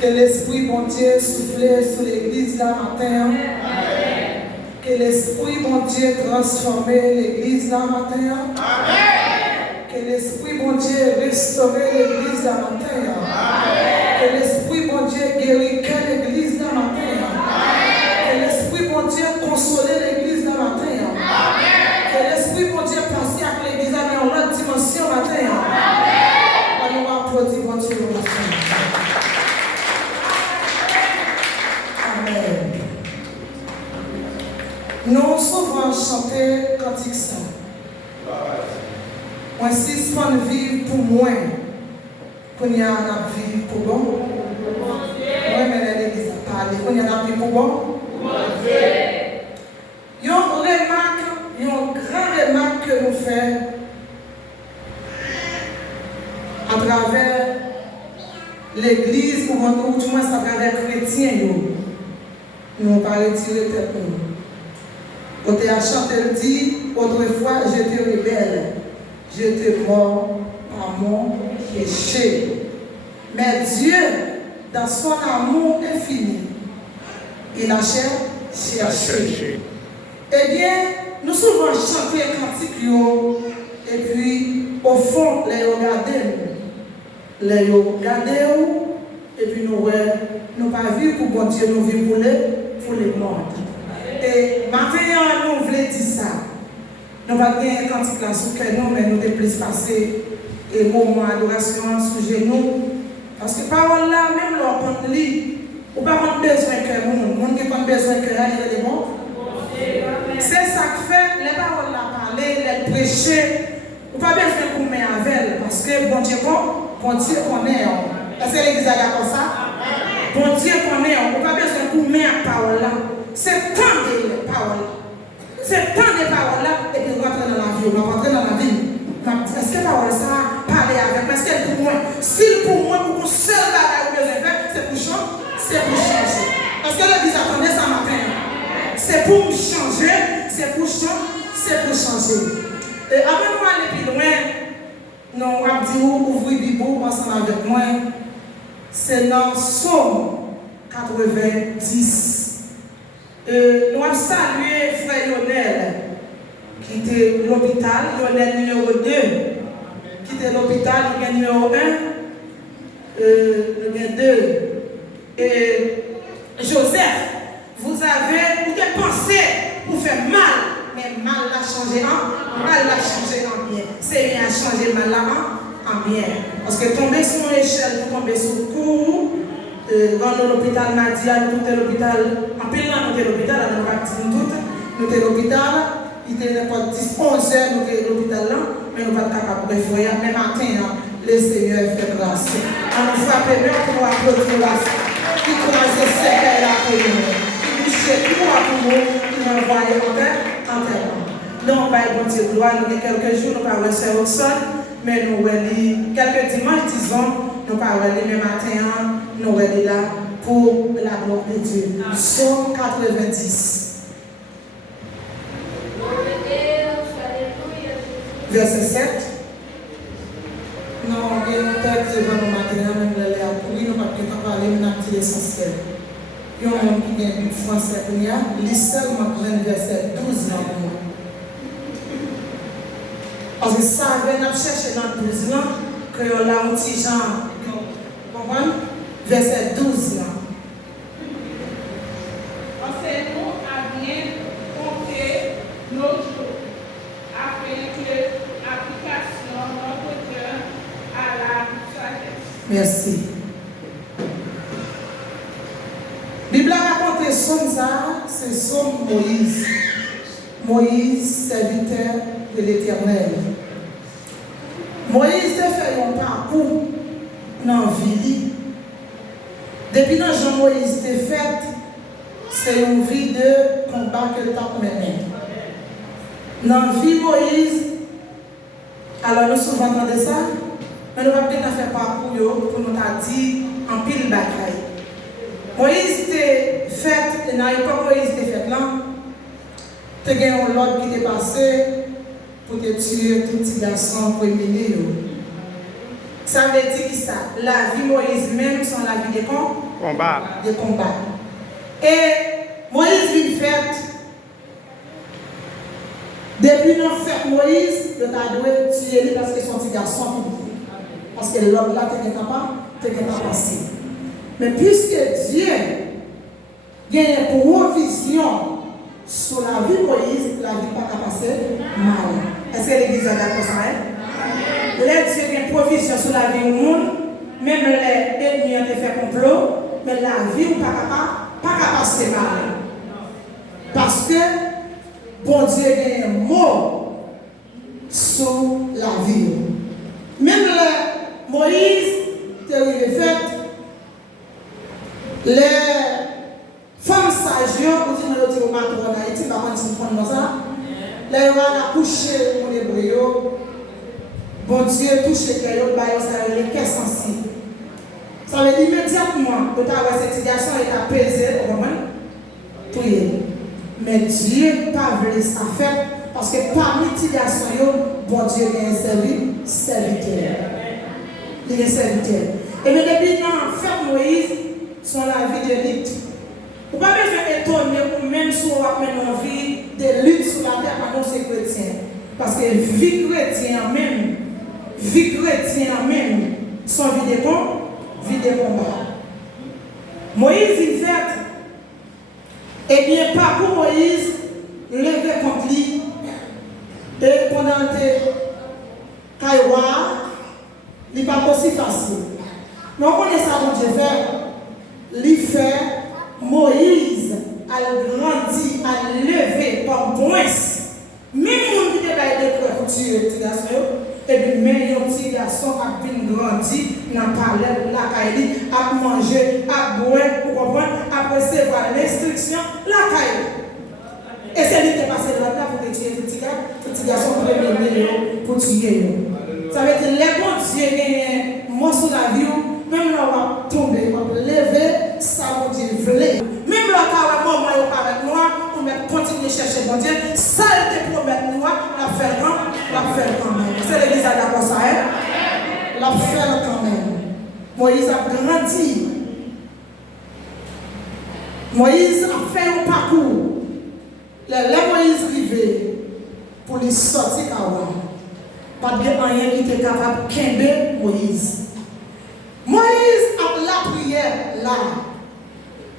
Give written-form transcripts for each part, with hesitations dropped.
Que l'Esprit, bon Dieu, souffle sur l'église là matin. Amen. Que l'Esprit, bon Dieu, transforme l'église là matin. Amen. Que l'Esprit, bon Dieu, restaure l'église là matin. Amen. Que l'Esprit, bon Dieu, guérit l'église là matin. Amen. Que l'Esprit, bon Dieu, console l'église là matin. Amen. Que l'Esprit, bon Dieu, passe avec l'église là dans l'autre dimension matin. Amen. On va applaudir, bon Dieu, nous souvent chanter cantique ça. Moi si souvent vivre pour moi, qu'on y a un vivre pour bon. Moi mais l'église a parlé, qu'on y a un vivre pour bon. Il y a une grande remarque que nous faisons à travers l'église ou tout le monde à travers les chrétiens. Nous parlons de tirer tête pour nous. On t'a chanté le dit, autrefois j'étais rebelle, j'étais mort par mon péché. Mais Dieu, dans son amour infini, il a cherché. Eh bien, nous souvent chanté un cantique, et puis au fond, les regardez, et puis nous pas vivre pour bon Dieu, nous vivons pour les morts. Et maintenant, nous voulons dire ça. Nous ne pouvons pas gagner un cantique là sous cœur, mais nous devons plus passer et moment d'adoration sous genoux. Parce que parole là, même lorsqu'on lit, on n'a pas besoin que le monde n'a pas besoin que il est bon. C'est ça que fait les paroles là parler, les prêcher. On n'a pas besoin qu'on met avec elle. Parce que bon Dieu connaît. Parce que l'église a comme ça. Bon Dieu connaît. On n'a pas besoin qu'on met la parole là. C'est tant de paroles. C'est tant de paroles là, et puis rentrer dans la vie. On va rentrer dans la vie. Est-ce que la parole ça, parler avec moi? Est-ce qu'elle pour moi? Si pour moi, pour qu'on seul bagaille que je fais, c'est pour changer. Parce que l'église attendait ça matin. C'est pour changer, c'est pour changer. Et avant de aller plus loin, nous allons dire ouvrir la Bible ensemble avec moi. C'est dans Psaume 90. Nous avons salué frère Lionel, qui était l'hôpital, Lionel numéro 2, qui était l'hôpital, il numéro 1, le 2. Et Joseph, vous avez pensé pour faire mal, mais mal l'a changé en bien. C'est bien changer mal là en bien. Parce que tomber sur une échelle, tomber sur le cou, dans l'hôpital Nadia, nous sommes l'hôpital, en plein là, nous sommes l'hôpital, nous sommes l'hôpital, il était n'importe 10, 11 heures, nous sommes l'hôpital là. mais nous ne sommes pas capables de faire. Mais matin, le Seigneur fait grâce. On nous frappe même pour applaudir la qui croise ses pères là pour nous. Qui bouche tout pour nous, qui nous envoie en terre. Nous, on va bon Dieu gloire. Nous, quelques jours, nous parlons sur le sol, mais nous, quelques dimanches, disons, nous parlons le matin, nous sommes là pour la gloire de Dieu. Psaume 90. Verset 7. Non, il y a un texte devant nous maintenant, même là, pour nous, pas de parler, mais nous l'essentiel. Il y a un homme qui vient du français, il y a seulement verset 12 là pour moi. Parce que ça vient nous chercher dans 12 là, que on a un petit genre. Vous comprenez? Verset 12 là. Enseignons à bien compter nos jours, afin que l'application de notre cœur à la sagesse. Merci. La Bible a raconté somme ça, c'est somme Moïse. Moïse, serviteur de l'Éternel. Moïse a fait un parcours dans la vie. Depuis que Jean-Moïse a fait, c'est une vie de combat que le temps mené. Dans la vie de Moïse, alors nous souvent entendons ça, mais nous ne pouvons pas faire parcours pour nous dire en pile bataille. Moïse était fait, dans l'époque Moïse était fait là, tu as un l'autre qui était passé pour te tuer tout petit garçon pour éliminer. Ça veut dire que ça, la vie de Moïse même sont la vie des combats. Des combats. Et Moïse vit fait. Depuis notre fête Moïse, il a dû tuer lui parce que son petit garçon. Parce que l'autre là, tu n'es pas passé. Mais puisque Dieu a une provision sur la vie de Moïse, la vie n'a pas passé mal. Est-ce que l'Église a d'accord ça? Les Dieu a une provision sur la vie du monde, même les ennemis ont fait complot, mais la vie n'a pas passé mal. Parce que bon Dieu a un mot sur la vie. Même Moïse, qui a fait, les femmes sages, vous dites que vous avez en Haïti, par contre, si vous ça, les gens ont couché mon hébreu, bon Dieu touché les gens, ça veut dire qu'est sensible. Ça veut dire immédiatement, vous avez cette situation est apaisée, vous comprenez? Priez. Mais Dieu n'a pas voulu ça faire, parce que parmi les situations, bon Dieu a un serviteur. Il est serviteur. Et mais depuis que fait Moïse, sur la vie de lutte. Vous ne pouvez pas besoin d'étonner, même si on va mettre en vie de lutte sur la terre pendant ces chrétiens. Parce que vie chrétienne même, sont vie de combat. Moïse, il fait, eh bien, parcours Moïse, levé contre lui, et pendant que Kaïwa, il n'est pas aussi facile. Mais on connaît ça, mon Dieu fait. Lui fait Moïse a grandi, a levé par point. Même si il était pour tuer les petits garçons, et puis même les petits garçons a bien grandi dans la palais, la caille, a mangé, a boire, pour comprendre, a recevoir l'instruction, la caille. Et c'est lui qui est passé de la table pour tuer les petits garçons pour tuer. Ça veut dire les bons dieux gagnent un morceau de la vie. Même là, on va tomber, on va lever, ça va dire voler. Même là, quand on va avec nous, on va continuer à chercher mon Dieu. Ça, il te promet nous, on va faire quand même. C'est l'église à d'accord ça, hein? On va faire quand même. Moïse a grandi. Moïse a fait un parcours. Les Moïse arrivé pour les sortir à pas de rien qui était capable de quimber Moïse. Moïse a la prière là,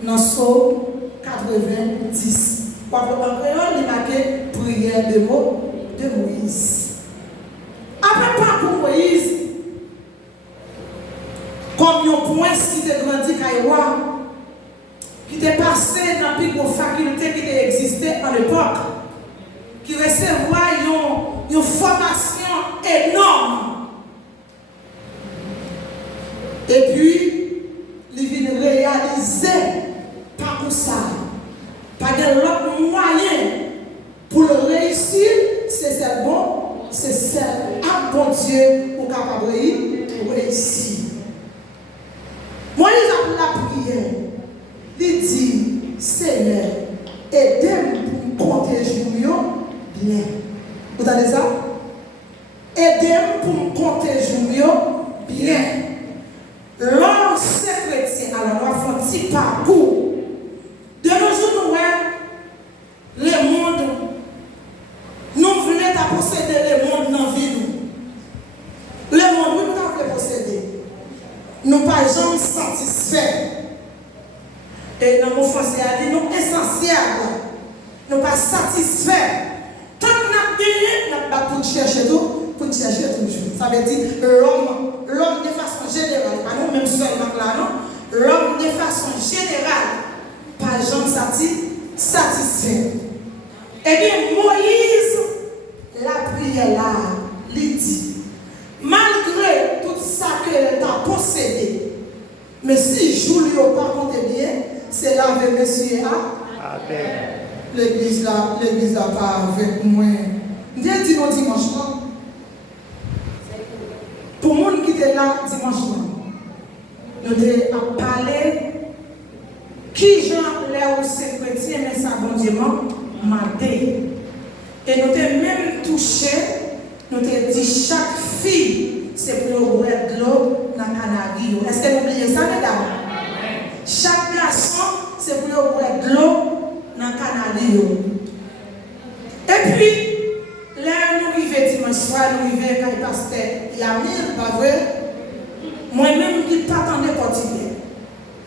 dans Psaume 90. Parce qu'en créole, il marqué prière de Moïse. Après parcours Moïse, comme un point qui était grandi Kaïwa, qui était passé dans une faculté qui existait à l'époque, qui recevait une formation énorme. Et puis, il vient réaliser pas pour ça. Pas de l'autre moyen pour le réussir, c'est ça bon, c'est ça à bon Dieu pour capable de réussir. Moïse a la prière. Il dit, Seigneur, aidez-moi pour compter jour bien. Vous entendez ça? Aidez-moi pour compter jour bien. L'homme c'est chrétien, alors on va faire un petit parcours. De nos jours, nous, le monde, nous voulons posséder le monde dans la vie. Le monde, nous voulons posséder. Nous ne sommes pas jamais satisfaits. Et dans mon français, il dit nous essentiels. Nous ne sommes pas satisfaits. Tant qu'on a gagné, nous pas pour chercher tout, pour chercher toujours. Ça veut dire l'homme de façon générale, pas nous même seulement là, non. L'homme de façon générale, pas jamais satisfait. Eh bien, Moïse, la prière là, il dit, malgré tout ça que tu as possédé, mais si je ne l'ai pas compté bien, c'est là avec monsieur A. L'église là pas avec moi. Dieu dit non dimanche. Pour les gens qui étaient là dimanche, nous avons parlé qui Jean l'air au chrétien, mais ça bon Dieu m'a dit. Et nous avons même touché, nous avons dit chaque fille, c'est pour boire de l'eau dans le Canarie. Est-ce que vous oubliez ça, mesdames? Chaque garçon, c'est pour boire de l'eau dans le Canarie. Et puis, là, nous arrivons dimanche soir, nous arrivons avec le pasteur Yamil, pas vrai? Moi-même, je ne pas attendre portugais.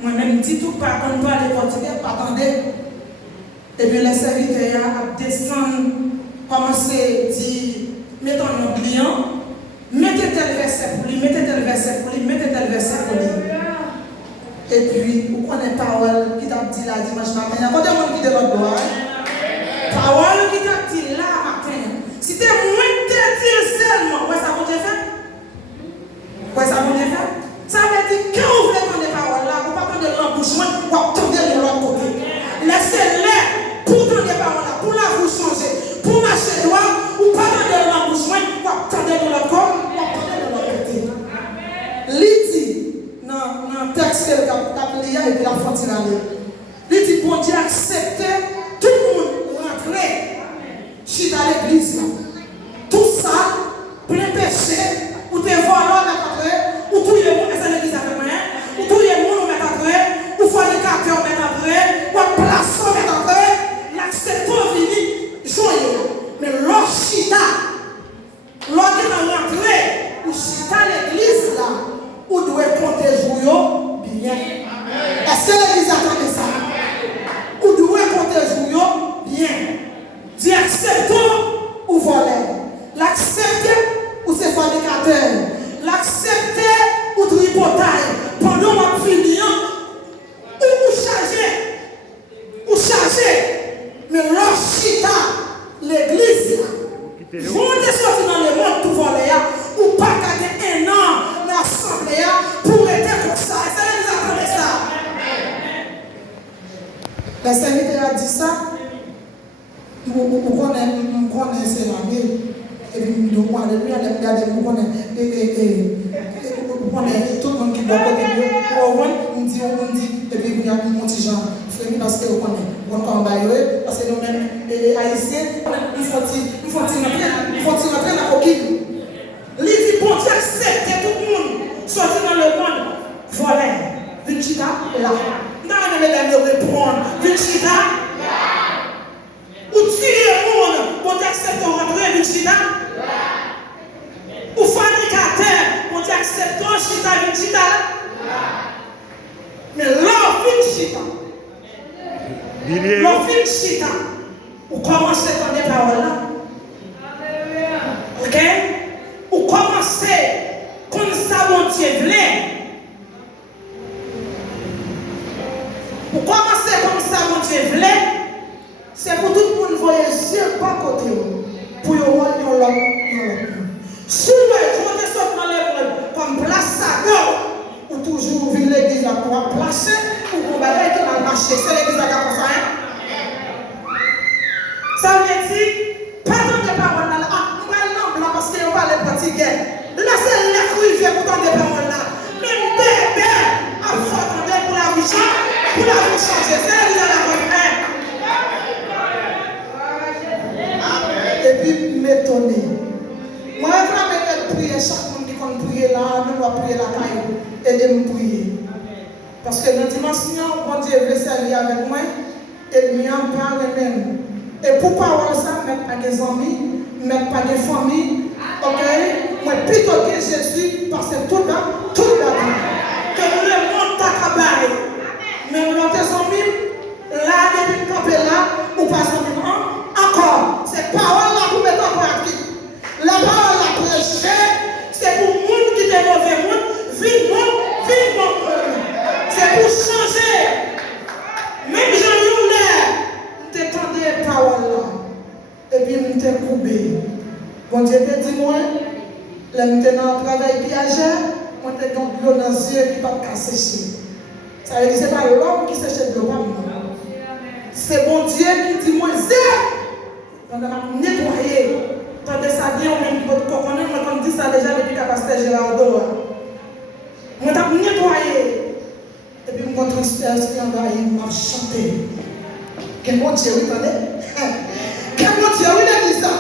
Moi-même, je dis tout, pas attendre les portugais, pas attendre. Et puis, les serviteurs descendent, commencer à dire, mettons nos clients, mettez tel verset pour lui, mettez tel verset pour lui, mettez tel verset pour lui. Et puis, vous connaissez parole qui t'a dit là dimanche matin. Il y a combien de monde qui est dans notre droit? Parole qui t'a dit là matin. Si tu es moins dit seulement, ouais, ça va te faire? Ouais, ça va te faire? Ça veut dire que vous voulez prendre des paroles là, vous ne pouvez pas prendre de l'embouchement, vous attendez de l'autre côté. Laissez-les pour prendre des paroles là, pour la vous changer, pour marcher droit, ou pas prendre de l'embouchement, vous attendez de l'autre côté, vous attendez de l'autre côté. L'idée, dans le texte que vous avez et puis la frontière aller. L'idée, bon Dieu acceptait tout le monde rentrer. Je suis dans l'église. Tout ça, plein péché, ou des voleurs à ou tout le monde est dans l'église avec moi, ou tout le monde met à vrai, ou fornicateur met à vrai, ou plaçon met à vrai, l'acceptant vini, joyeux. Mais l'orchita, l'orchita est rentré, ou chita l'église là, ou doit compter joyeux bien. Est-ce que l'église attendait ça? Ou doit compter joyeux bien. Dis acceptons ou voler. L'accepter ou c'est fornicateur. L'accepter ou tripotaille. Pendant ma fini, ou charger. Mais l'orchita, l'église, vous êtes sorti dans le monde pour voler, ou pas garder un an dans l'assemblée pour être comme ça. Est-ce que vous attendez ça? La serviteur a dit ça. Vous connaissez la vie. Et puis, nous regardez, vous connaissez tout le monde qui doit côté de on dit, et puis il y a mon petit genre, parce que vous connaissez, parce que nous-mêmes, les Haïtiens, il faut rentrer dans la coquille. L'idée, bon Dieu, accepte tout le monde, sortir dans le monde, voler, Vinchita, là. Non, mesdames, répondre, Vinchita, ou tuer le monde, bon Dieu, accepte de rentrer, Vinchita. Ou fornicateur, on dit acceptons chita avec chita. Mais l'offre chita. L'offre chita. Ou commencez à des paroles là. Ok? Ou commencez comme ça, mon Dieu voulait. Ou commencez comme ça, mon Dieu voulait. C'est pour tout le monde voyager pas côté. Pour y avoir l'autre. Si marcher. C'est l'église à comme ça. Ça veut dire, pas de parole là. Ah, nous allons là parce qu'on parle portugais. Laissez-les courir pour tant de paroles là. Même bébé, à fondre pour la vie changer. C'est l'église à la et puis m'étonner. Moi, je vais prier chaque monde qui compte prier là, nous allons prier la caille et de me prier. Parce que dans la dimension, bon Dieu veut servir avec moi, et m'y en parle même. Et pour parler ça, je ne mets pas des amis, je ne mets pas des familles, ok? Moi, plutôt que Jésus, parce que tout là, que le monde t'a cabaye. Même dans tes amis, là, depuis camper là, ou pas encore, c'est parole là pour mettre en pratique. La parole là pour prêcher, c'est pour le monde qui est mauvais monde, vive mon monde. C'est pour changer. Même Jean-Yves, je t'entendais les paroles là. Et puis, je t'ai coupé. Bon Dieu te dit moi, là, je t'ai dans le travail piégé, moi, je t'ai dans l'eau dans les yeux qui ne pas sécher. Ça veut dire que ce n'est pas l'homme qui sèche de l'eau, pas moi. C'est bon Dieu qui dit moi, c'est. On a nettoyé. Tandis ça bien, on même connaît, moi, comme dit ça déjà depuis le pasteur Gérardo. On a nettoyé. Et puis, mon transfert, c'est qu'on va y chanter. Quel bon Dieu, oui, attendez. Quel bon Dieu, oui, il a dit ça.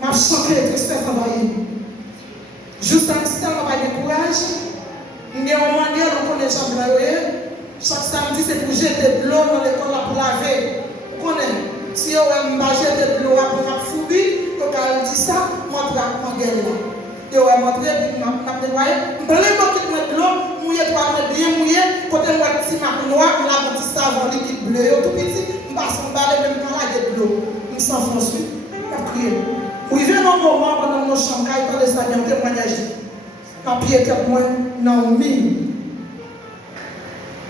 M'a chanté, le transfert, ça va y. Juste un instant, on va y courage. Nous avons demandé à nous connaître chaque samedi, c'est pour jeter de l'eau dans l'école pour laver. Vous connaissez? Si on va jeter de l'eau pour la fouille, on va dire ça, moi, je vais prendre de l'eau. Et on va montrer, on va nettoyer. On va de l'eau, mouiller, bien mouiller, côté moi, petit marque noir, on a un petit savon liquide bleu, tout petit, on passe en bas, même quand on a de l'eau. On s'enfonce, on va prier. Vous vivez un moment pendant nos chambres, quand on est en témoignage. Ma pied était moi dans le mine.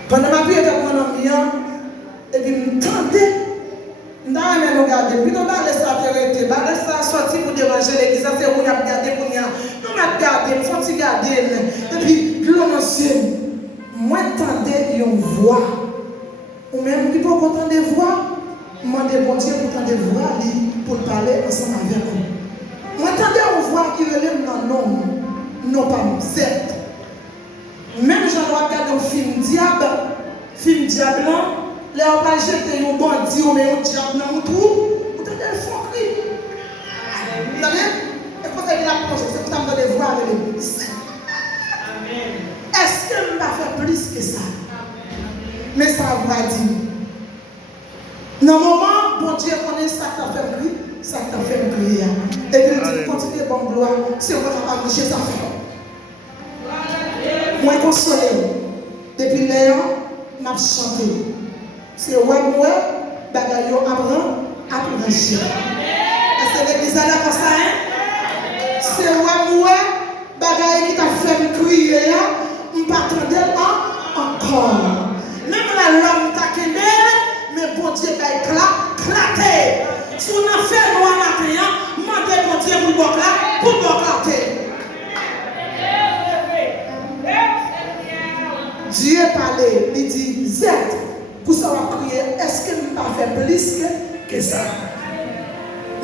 Pendant ma pied était moi dans le mine, et puis je me tendais. Je me regardais. Puis je me laissais laisser ça sortir pour déranger l'église. C'est où je me regardais pour nous. Je me regardais, je me regardais. Et puis, je me suis moi tendais une voix. Ou même qui peut entendre des voix, je me demandais bon Dieu pour entendre des voix pour parler ensemble avec vous. Moi tendais une voix qui relève dans l'homme. Non pas certes. Même j'en dois regarder un film diable, là on va jeter un bandit ou un diable dans le trou, vous avez le fond cri. Vous savez? Et quand il a plongé, c'est pour ça que vous allez voir l'église. Est-ce que je ne vais pas faire plus que ça? Mais ça va dire. Dans le moment, bon Dieu connaît ça que tu as fait crier, ça que tu as fait crier. Et puis il dit, continuez, bon gloire, c'est votre amour, ça fait. Moi, consolé. Depuis l'air, m'a chanté. C'est ouais, moi, bagayo apprend chien. Est-ce que l'église a comme ça, hein? C'est ouais, moi, bagayo qui t'a fait crier là, m'attendais encore. Même là, l'homme t'a quitté, mais bon Dieu t'a éclaté. Si on a fait noir matin, demandez bon Dieu pour éclater. Dieu parlait, il dit, Z, pour ça va crier, est-ce que nous pas fait plus que ça?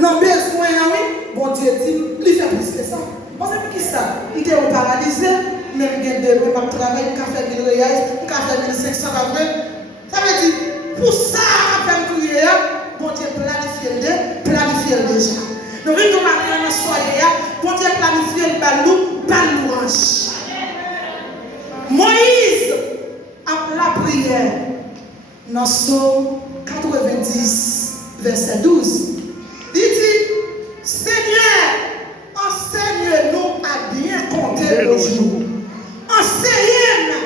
Non, besoin, oui, bon Dieu dit, il fait plus que ça. Vous savez qui ça? Il était paralysé, même il y a des travail, il a fait 1000 reais, il a fait 1500 après. Ça veut dire, pour ça, il a fait crier, bon Dieu planifie déjà. Donc, il nous matin dans soirée, bon Dieu planifie le balou louange. Moïse a la prière dans Psaume 90, verset 12. Il dit, Seigneur, enseigne-nous à bien compter nos jours. Enseigne-nous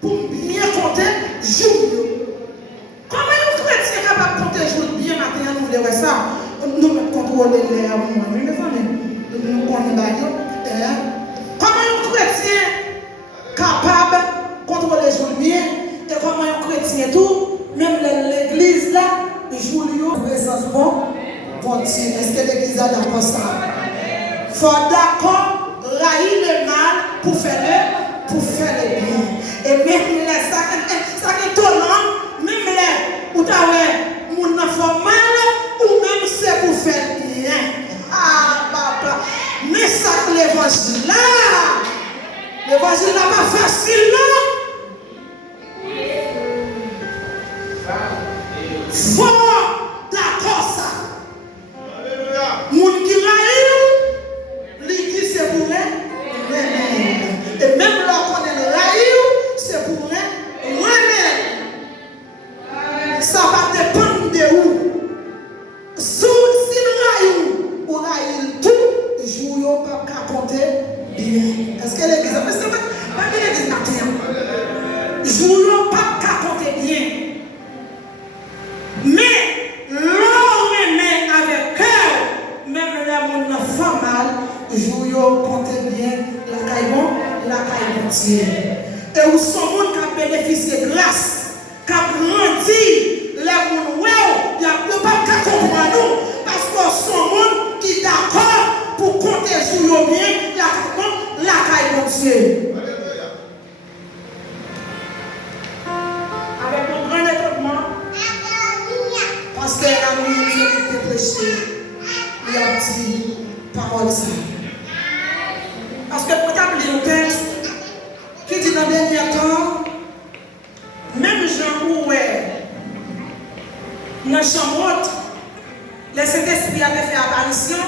pour bien compter jours. Comment un chrétien est capable de compter jours bien matin, nous voulons ça? Nous contrôler les nous connaissons. Comment un chrétien capable de contrôler les jours bien et comment un chrétien tout, même l'église là, les jours de présence bon Dieu. Est-ce que l'église a d'accord ça? Il faut d'accord railler le mal pour faire le bien. Et même ça est étonnant, L'évangile n'est pas facile, non? Faut d'accord ça. Moun qui raïl, lui dit c'est pour remettre. Et même lorsqu'on est raïl, c'est pour remettre. Ça va dépendre de où. Si le raïl ou raïl tout, jour yo pas qu'à compter bien. Est-ce que l'église, pas que l'église matin. Jour yo pas qu'à compter bien. Mais l'homme met avec cœur, même le monde n'a pas mal, jour yo compter bien la caille entière. Et où son monde qui a bénéficié de grâce, qui a grandi, les monde ouais, il n'y a pas qu'à comprendre nous, parce que son monde qui est d'accord pour compter jour yo bien la caille entière. Avec mon grand étonnement, parce que la musique était prêchée, il y a dit parole ça. Parce que pour t'appeler un texte qui dit dans le dernier temps, même Jean Oué, dans la chambre, le Saint-Esprit avait fait apparition,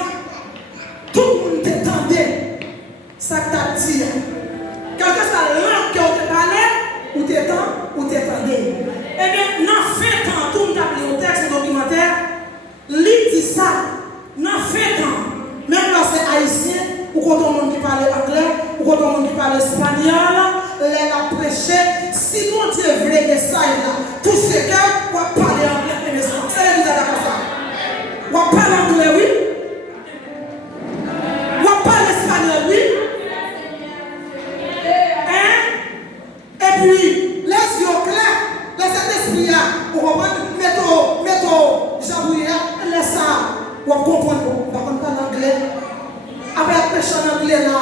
tout le monde t'entendait ça que t'as dit. Quelle que soit la langue que tu parlais, ou t'entendais. Eh bien, dans fait temps, tout le monde a appelé au texte documentaire, lui dit ça, dans fait temps, même là c'est haïtien, ou quand on monde qui parle anglais, ou quand on monde qui parle espagnol, les a prêché, si mon Dieu voulait que ça là, tout ce que on va parler anglais, mais c'est l'église d'accord ça. On va parler anglais, oui. On va parler espagnol, oui. Hein? Et puis, les yeux clairs, les Saint-Esprit là, on va mettre Jean-Bouillet, laisse ça, on va comprendre, on va parler anglais. Après la pêche en anglais là,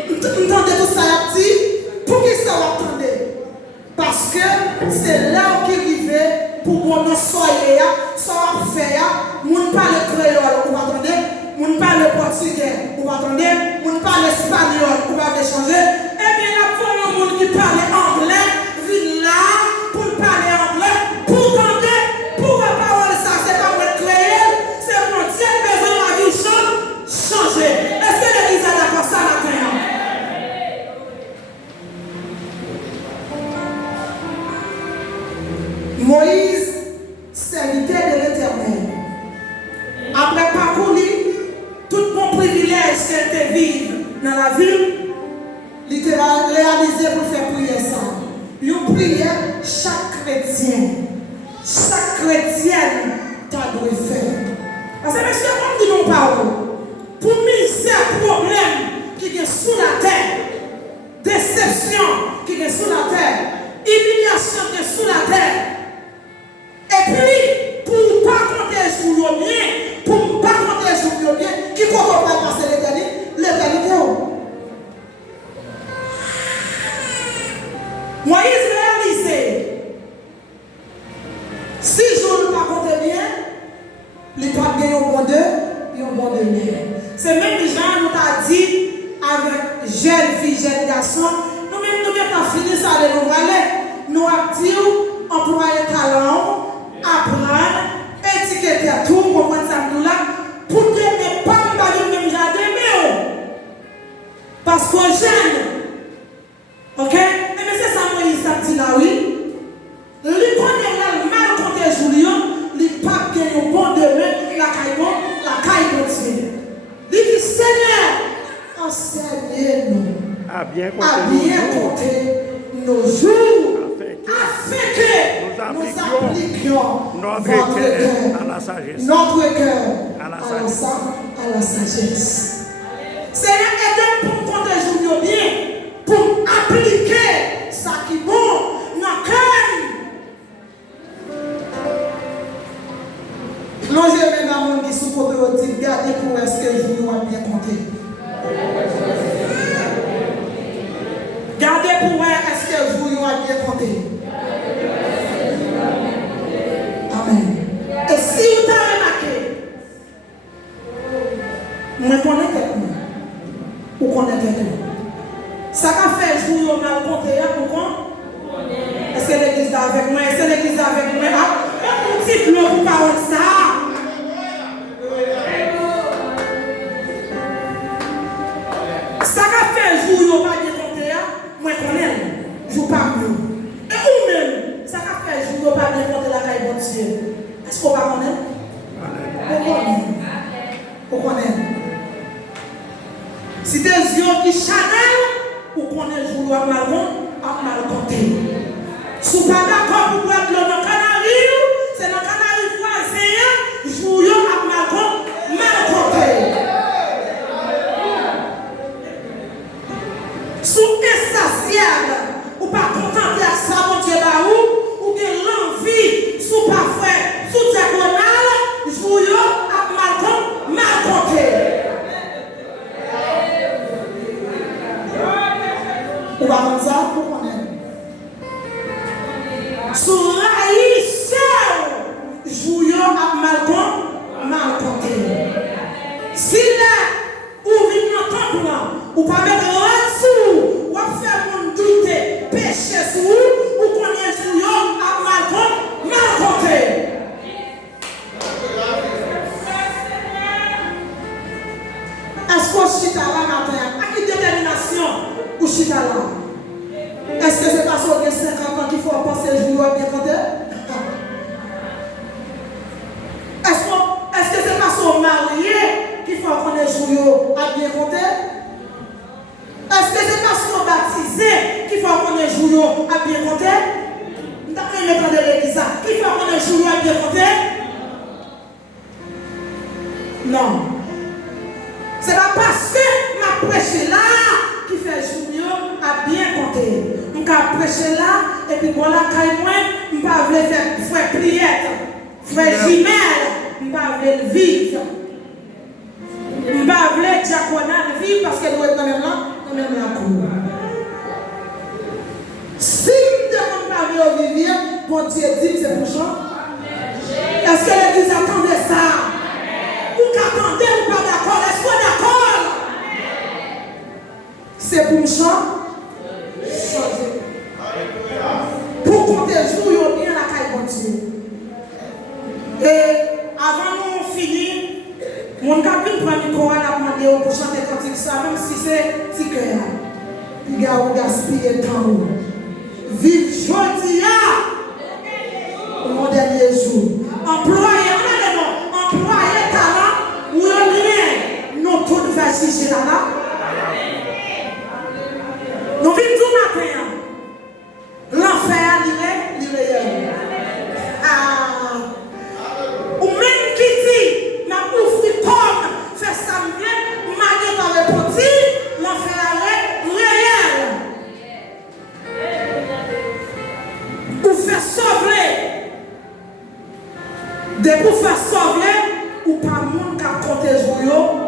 entendez tout ça dit, pour qui ça va entendre? Parce que c'est là qui arrive pour qu'on ne soyez, ça va faire, moun parle créole, vous attendez, moun parle portugais, vous attendez, moun parle espagnol, vous va échanger, et bien là, pour le monde qui parle anglais, vient là pour parler anglais, pour tenter, pour la parole ça, c'est pas votre créole, c'est mon Dieu, besoin de la vie changer. Est-ce que l'église a d'accord ça maintenant? Moïse, serviteur de l'Éternel, après parcourir tout bon privilège qu'elle vivre dans la ville, il était réalisé pour faire prier ça. Une prière, chaque chrétienne, t'a dû faire. Parce que monsieur, comme dit mon parole, pour misère, problème qui est sous la terre, déception qui est sous la terre, humiliation qui est sous la terre, et puis, pour ne pas compter sur le bien, pour ne pas compter sur le bien, qui compte pas passer l'éternité? Moïse réalisait, si je ne pas compter bien, les pas gagner au bon d'eux, et au bon de bien. C'est même les gens nous a dit, avec jeune fille, jeune garçon, nous-mêmes, nous avons fini ça, nous avons dit, employer talent, apprendre, étiqueter tout, comprendre ça là, pour que ne pas me même jardin, mais parce qu'on jeune. Ok? Et mais c'est ça, Moïse a dit là, oui. Lui connaît là, mal contre Julien, lui pas gagner au bon demain, la caille continue. Lui dit, Seigneur, enseignez-nous à bien compter nos jours, afin que nous appliquions notre cœur à la sagesse. Seigneur, aide-nous pour compter jour bien, pour appliquer ça qui est bon dans le cœur. Non, j'ai même un monde qui sous côté dit, regardez pour est-ce que je vous bien compter. Gardez pour est-ce que vous bien compter. Amen. Et si vous avez remarqué, vous connaissez tout. Vous connaissez tout. Ça qu'a fait jour mal compté, pourquoi? Est-ce que l'église est avec moi? Est-ce que l'église est avec moi? Ah, un petit lot pour parler ça. Ça qu'a fait jour pas bien compté, moi je connais. Je ne pas mieux. Et vous-même, ça qu'a fait jour pas bien compté la caille bon Dieu. Est-ce qu'on va connaître? On connaît. Si des yeux qui chanel, ou connaît jour à mal compté. Si vous n'êtes pas d'accord pour boire de l'eau dans le canari, c'est dans le canari voisin, jour à mal compté. Si vous êtes insatiable, ou pas content de ça, mon Dieu, ou que l'envie, si vous pas fait, sous diagonale, jour à mal compté. Ou pas comme ça, pour connaître. Sous l'haïsseur, jouillon à mal compté. Si là, ou vient l'entendre, ou pas mettre là-dessous, ou faire mon doute, péché sous, ou connaître jouillon à mal compté. Est-ce qu'on chita là matin? À quelle détermination ou chita là? Est-ce que c'est parce qu'on a 50 ans qu'il faut penser jouer bien compté? Est-ce que c'est parce qu'on est marié qu'il faut qu'on ait joué à bien compté? Est-ce que c'est parce qu'on est baptisé qu'il faut qu'on ait joué à bien compté? Nous avons mettre de l'église qu'il faut qu'on ait joué à bien compté? Non. C'est pas parce que ma prêche là qui fait jouer à bien compter. Je prêcher là et puis voilà, quand moi, je ne vais pas faire prière, faire jumelle, je ne vais pas vivre. Je ne vais pas diaconal vivre parce qu'elle doit être dans même là cour. Si je ne demande pas de vivre, bon Dieu dit que c'est pour ça. Est-ce que l'église attendait ça? Ou qu'attendez ou pas d'accord? Est-ce qu'on est d'accord? C'est pour ça. Changer. Pour compter jour, bien la caille bon Dieu. Et avant nous finir, mon capitaine prend le micro à demander pour chanter cantique ça, même si c'est petit cœur. Il y a un gaspillé de temps. Vive Jodia au mon dernier jour. Employé talent, ou rien, nous tous nous faisons là. Nous vivons tout matin. L'enfer, il est. Ou même qui dit, ma ouvre comme, fait ça bien, m'a dit dans le petit, l'enfer est réel. Ou fait sauver. De pour faire sauver, ou pas monde qui a compté jour.